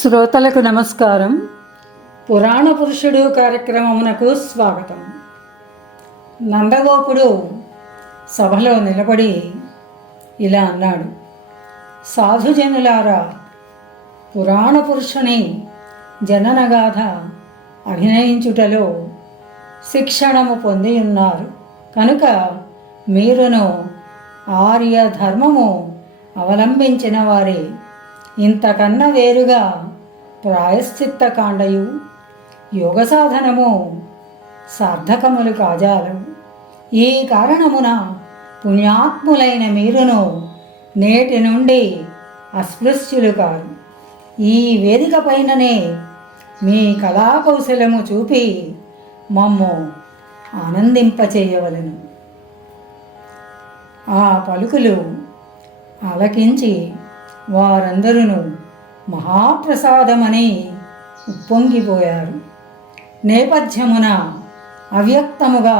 శ్రోతలకు నమస్కారం. పురాణ పురుషుడు కార్యక్రమమునకు స్వాగతం. నందగోపుడు సభలో నిలబడి ఇలా అన్నాడు: సాధుజనులారా, పురాణ పురుషుని జననగాథ అభినయించుటలో శిక్షణము పొంది ఉన్నారు కనుక మీరును ఆర్య ధర్మము అవలంబించిన వారే. ఇంతకన్నా వేరుగా ప్రాయశ్చిత్త కాండయు యోగ సాధనము సార్థకములు కాజాలవు. ఈ కారణమున పుణ్యాత్ములైన మీరును నేటి నుండి అస్పృశ్యులు కారు. ఈ వేదిక పైననే మీ కళాకౌశలము చూపి మమ్ము ఆనందింపచేయవలెను. ఆ పలుకులు ఆలకించి వారందరూ మహాప్రసాదమని ఉప్పొంగిపోయారు. నేపథ్యమున అవ్యక్తముగా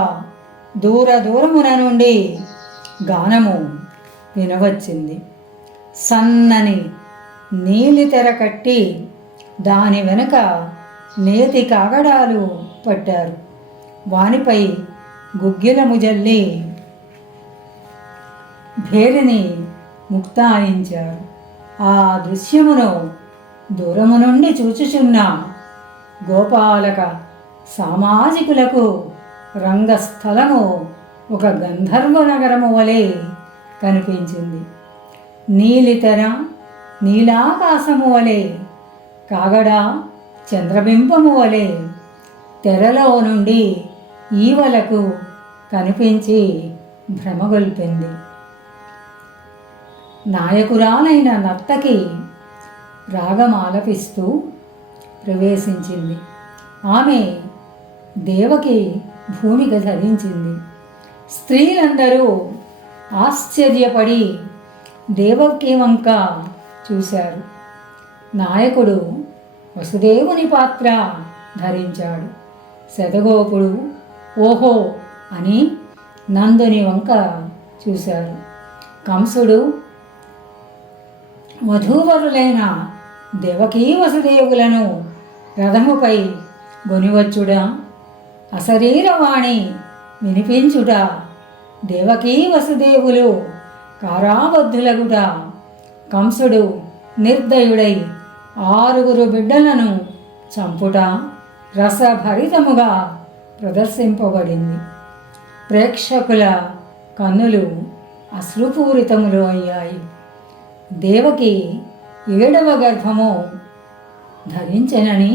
దూరమున నుండి గానము వినవచ్చింది. సన్నని నీలి తెర కట్టి దాని వెనుక నేతి కాగడాలు పట్టారు. వానిపై గుగ్గిలము జల్లి భేరిని ముక్తాయించారు. ఆ దృశ్యమును దూరము నుండి చూచుచున్న గోపాలక సామాజికులకు రంగస్థలము ఒక గంధర్వ నగరము వలె కనిపించింది. నీలితెర నీలాకాశము వలె, కాగడ చంద్రబింబము వలె తెరలో నుండి ఈవలకు కనిపించి భ్రమగొల్పింది. నాయకురాలైన నర్తకి రాగమాలపిస్తూ ప్రవేశించింది. ఆమె దేవకి భూమిక ధరించింది. స్త్రీలందరూ ఆశ్చర్యపడి దేవకి వంక చూశారు. నాయకుడు వసుదేవుని పాత్ర ధరించాడు. శతగోపుడు ఓహో అని నందుని వంక చూశారు. కంసుడు వధూవరులైన దేవకీ వసుదేవులను రథముపై గొనివచ్చుట, అశరీరవాణి వినిపించుట, దేవకీ వసుదేవులు కారాబద్ధులగుట, కంసుడు నిర్దయుడై 6 బిడ్డలను చంపుట రసభరితముగా ప్రదర్శింపబడింది. ప్రేక్షకుల కన్నులు అశ్రుపూరితములు అయ్యాయి. దేవకి 7వ గర్భము ధరించెనని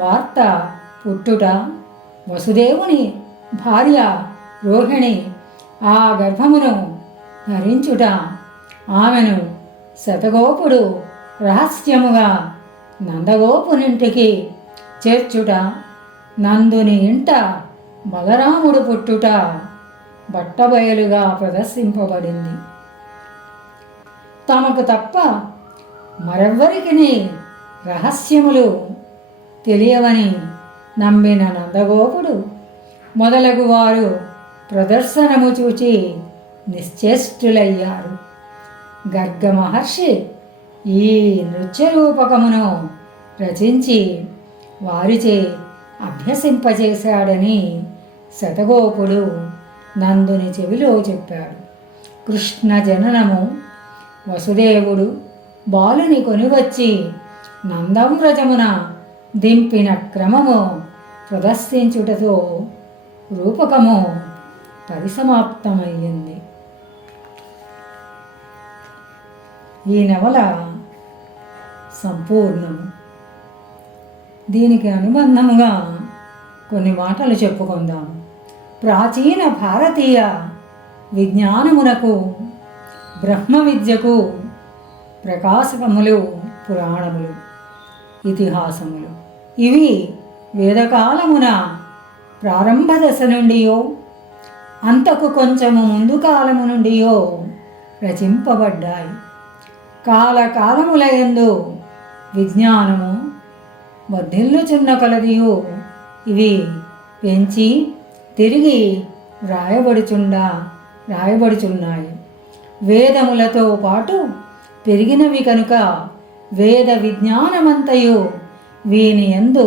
వార్త పుట్టుట, వసుదేవుని భార్య రోహిణి ఆ గర్భమును ధరించుట, ఆమెను శతగోపుడు రహస్యముగా నందగోపునింటికి చేర్చుట, నందుని ఇంట బలరాముడు పుట్టుట బట్టబయలుగా ప్రదర్శింపబడింది. తమకు తప్ప మరెవ్వరికి రహస్యములు తెలియవని నమ్మిన నందగోపుడు మొదలగు వారు ప్రదర్శనము చూచి నిశ్చేష్టులయ్యారు. గర్గ మహర్షి ఈ నృత్య రూపకమును రచించి వారిచే అభ్యసింపజేశాడని శతగోపుడు నందుని చెవిలో చెప్పాడు. కృష్ణ జననము, వసుదేవుడు బాలుని కొనివచ్చి నందవ్రజమున దింపిన క్రమము ప్రదర్శించుటతో రూపకము పరిసమాప్తమయ్యింది. ఈ నవల సంపూర్ణము. దీనికి అనుబంధముగా కొన్ని మాటలు చెప్పుకుందాం. ప్రాచీన భారతీయ విజ్ఞానమునకు, బ్రహ్మ విద్యకు ప్రకాశకములు పురాణములు, ఇతిహాసములు. ఇవి వేదకాలమున ప్రారంభ దశ నుండియో అంతకు కొంచెము ముందు కాలము నుండియో రచింపబడ్డాయి. కాలకాలములయందు విజ్ఞానము వర్ధిల్లుచున్న కొలదియు ఇవి పెంచి తిరిగి రాయబడుచున్నాయి. వేదములతో పాటు పెరిగినవి కనుక వేద విజ్ఞానమంతయు వీని యందు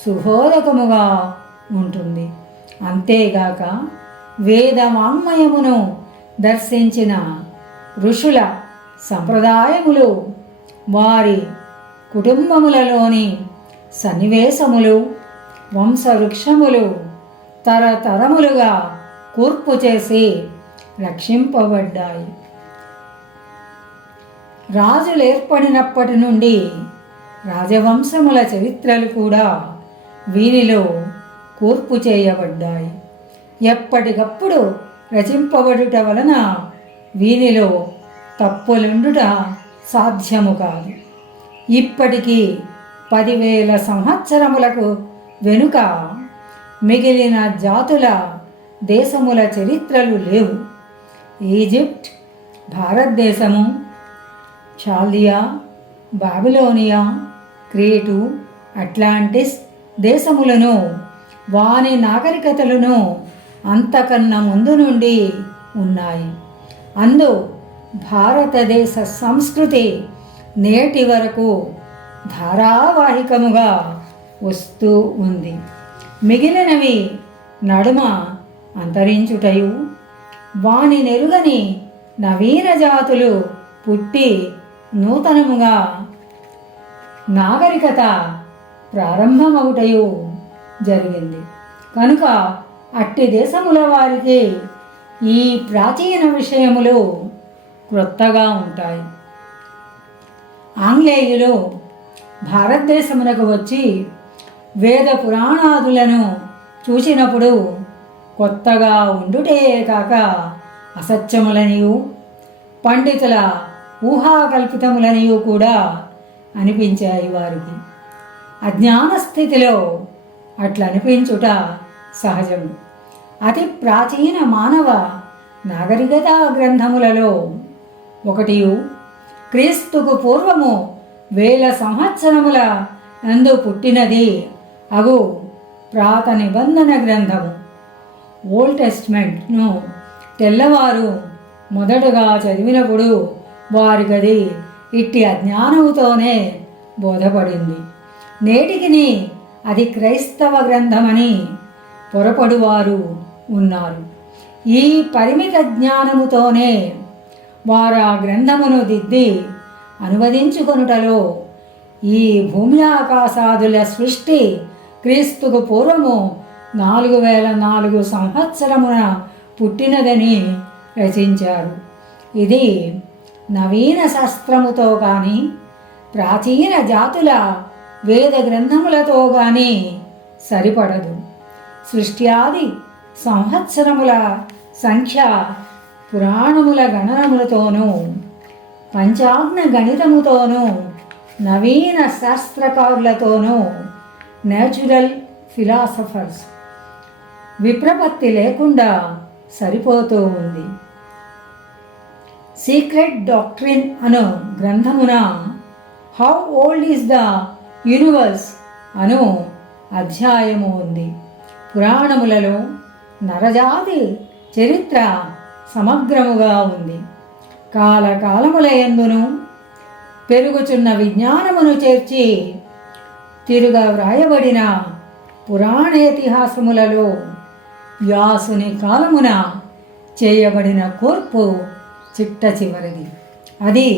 సుబోధకముగా ఉంటుంది. అంతేగాక వేద వాంగ్మయమును దర్శించిన ఋషుల సంప్రదాయములు, వారి కుటుంబములలోని సన్నివేశములు, వంశవృక్షములు తరతరములుగా కూర్పు చేసి రక్షింపబడ్డాయి. రాజులు ఏర్పడినప్పటి నుండి రాజవంశముల చరిత్రలు కూడా వీరిలో కూర్పు చేయబడ్డాయి. ఎప్పటికప్పుడు రచింపబడుట వలన వీనిలో తప్పులుండుట సాధ్యము కాదు. ఇప్పటికీ 10,000 సంవత్సరములకు వెనుక మిగిలిన జాతుల దేశముల చరిత్రలు లేవు. ఈజిప్ట్, భారతదేశము, చాల్దియా, బాబిలోనియా, క్రేటు, అట్లాంటిస్ దేశములను, వాని నాగరికతలను అంతకన్నా ముందు నుండి ఉన్నాయి. అందు భారతదేశ సంస్కృతి నేటి వరకు ధారావాహికముగా వస్తూ ఉంది. మిగిలినవి నడుమ అంతరించుటయు, వాని నెరుగని నవీన జాతులు పుట్టి నూతనముగా నాగరికత ప్రారంభమవుటయు జరిగింది. కనుక అట్టి దేశముల వారికి ఈ ప్రాచీన విషయములు క్రొత్తగా ఉంటాయి. ఆంగ్లేయులు భారతదేశమునకు వచ్చి వేద పురాణాదులను చూసినప్పుడు కొత్తగా ఉండుటే కాక అసత్యములనియు పండితుల ఊహాకల్పితములనియు కూడా అనిపించాయి వారికి. అజ్ఞాన స్థితిలో అట్లా అనిపించుట సహజం. అతి ప్రాచీన మానవ నాగరికతా గ్రంథములలో ఒకటియు క్రీస్తుకు పూర్వము 1000 సంవత్సరముల నందు పుట్టినది అగు ప్రాత నిబంధన గ్రంథము ఓల్డ్ టెస్ట్మెంట్ను తెల్లవారు మొదటగా చదివినప్పుడు వారికది ఇట్టి అజ్ఞానముతోనే బోధపడింది. నేటికిని అది క్రైస్తవ గ్రంథమని పొరపడువారు ఉన్నారు. ఈ పరిమిత జ్ఞానముతోనే వారు ఆ గ్రంథమును దిద్ది అనువదించుకొనుటలో ఈ భూమి ఆకాశాదుల సృష్టి క్రీస్తుకు పూర్వము 4004 సంవత్సరమున పుట్టినదని రచించారు. ఇది నవీన శాస్త్రముతో కానీ ప్రాచీన జాతుల వేద గ్రంథములతో కానీ సరిపడదు. సృష్ట్యాది సంవత్సరముల సంఖ్య పురాణముల గణనములతోనూ పంచాగ్న గణితముతోనూ నవీన శాస్త్రకారులతోనూ నేచురల్ ఫిలాసఫర్స్ విప్రపత్తి లేకుండా సరిపోతూ ఉంది. సీక్రెట్ డాక్ట్రిన్ అను గ్రంథమున how old is the universe అను అధ్యాయము ఉంది. పురాణములలో నరజాతి చరిత్ర సమగ్రముగా ఉంది. కాలకాలములయందును పెరుగుచున్న విజ్ఞానమును చేర్చి తిరుగా వ్రాయబడిన పురాణేతిహాసములలో వ్యాసుని కాలమున చేయబడిన కూర్పు చిట్ట చివరిది. అది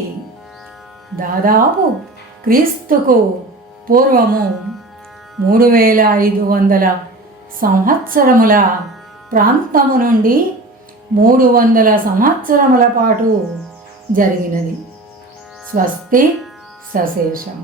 దాదాపు క్రీస్తుకు పూర్వము 3500 సంవత్సరముల ప్రాంతము నుండి 300 సంవత్సరముల పాటు జరిగినది. స్వస్తి సశేషం.